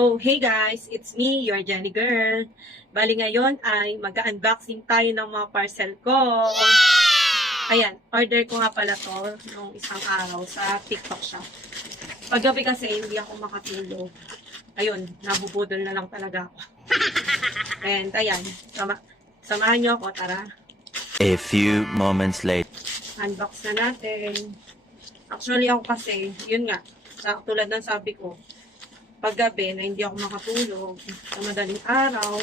So, hey guys, it's me, your Jenny Girl. Bali ngayon ay mag-unboxing tayo ng mga parcel ko. Ayan, order ko nga pala to nung isang araw sa TikTok shop. Paggabi kasi hindi ako makatulog. Ayun, nabubudol na lang talaga ako. And ayan, samahan nyo ako, tara. A few moments later. Unbox na natin. Actually ako kasi, yun nga, tulad ng sabi ko, paggabi na hindi ako makatulog sa madaling araw,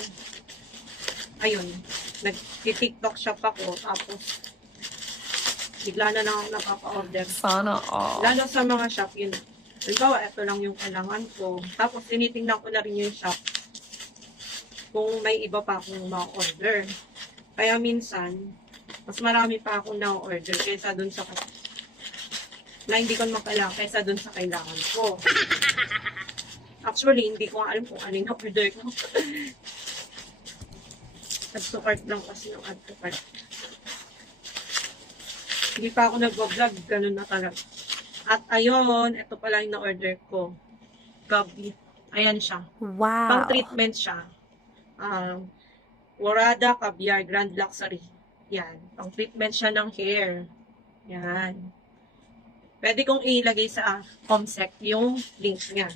ayun, nag-TikTok shop ako, tapos bigla na lang ako napapa-order. Sana all. Lalo sa mga shop, yun. Halimbawa, ito lang yung kailangan ko. Tapos, tinitingnan ko na rin yung shop kung may iba pa akong ma-order. Kaya minsan, mas marami pa akong na-order kaysa dun sa na hindi ko makailangan kaysa dun sa kailangan ko. Actually, hindi ko alam kung ano yung order ko. Add to cart lang kasi yung add to cart. Hindi pa ako nag-vlog, ganun na talaga. At ayun, ito pala yung na-order ko. Gabi. Ayan siya. Wow. Pang treatment siya. Warada Caviar Grand Luxury. Yan. Pang treatment siya ng hair. Yan. Pwede kong ilagay sa Comsec yung link niya.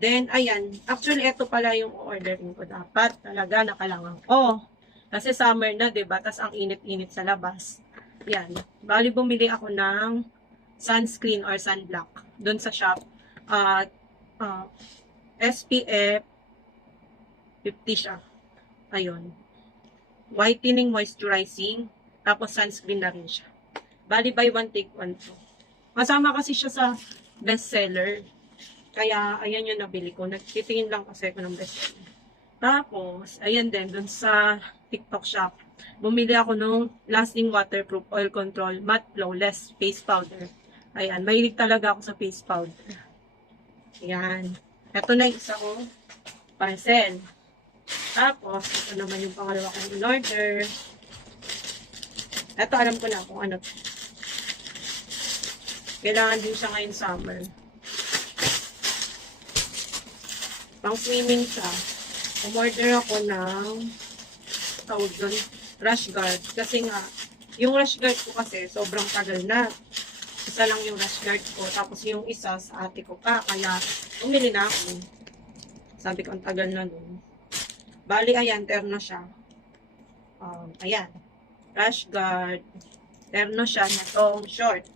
Then, ayan. Actually, ito pala yung ordering ko. Dapat talaga nakalangan ko. Kasi summer na, diba? Tas ang init-init sa labas. Yan. Bali, bumili ako ng sunscreen or sunblock doon sa shop. SPF 50 siya. Ayun. Whitening, moisturizing. Tapos sunscreen na rin siya. Bali, buy one, take one to. Kasama kasi siya sa bestseller. Kaya, ayan yung nabili ko. Nagtitingin lang kasi ako ng bestseller. Tapos, ayan din, dun sa TikTok shop, bumili ako nung lasting waterproof oil control matte flawless face powder. Ayan, mahilig talaga ako sa face powder. Ayan. Ito na isa ko parcel. Tapos, ito naman yung pangalawa kong in-order. Ito, alam ko na kung ano. Kailangan din siya ngayon summer. Pang swimming siya. Umorder ako ng tawag doon, rash guard. Kasi nga, yung rash guard ko kasi sobrang tagal na. Isa lang yung rash guard ko. Tapos yung isa sa ate ko pa. Kaya, umili na ako. Sabi ko, ang tagal na nun. Bali, ayan, terno siya. Ayan. Rash guard. Terno siya na tong short.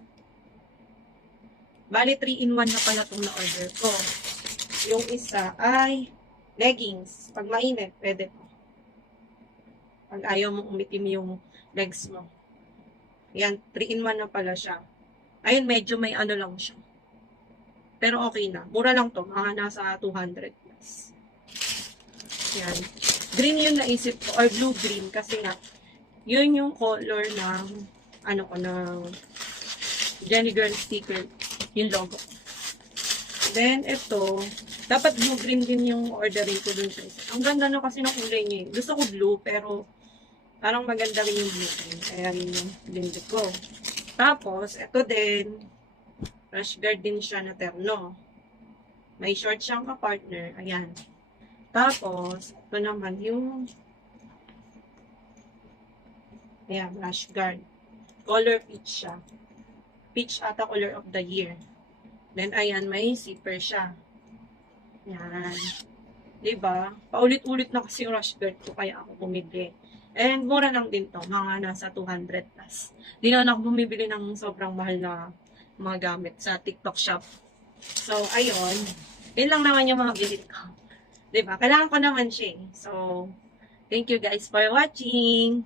Bali, 3-in-1 na pala itong na-order ko. Yung isa ay leggings. Pag mainit, pwede po. Pag ayaw mong umitim yung legs mo. Yan, 3-in-1 na pala siya. Ayun, medyo may ano lang siya. Pero okay na. Mura lang to. Mga nasa 200 plus. Yan. Green yung naisip ko. Or blue-green. Kasi nga, yun yung color ng ano ko, ng Jenny Girl sticker. Yung logo. Then, ito, dapat blue-green din yung ordering ko dun sa isa. Ang ganda no kasi ng kulay niya. Gusto ko blue, pero parang maganda rin yung blue-green. Kaya yun yung binili ko. Tapos, ito din, rash guard din siya na terno. May short siyang ka-partner. Ayan. Tapos, ito naman yung ayan, rash guard. Color peach siya. Peach ata color of the year. Then, ayan, may zipper siya. Yan. Diba? Paulit-ulit na kasi yung rash guard ko, kaya ako bumili. And, mura lang din to. Mga nasa 200 plus. Di naman ako bumibili ng sobrang mahal na mga gamit sa TikTok shop. So, ayun. Yun lang naman yung mga bilhin ko. Diba? Kailangan ko naman siya. So, thank you guys for watching.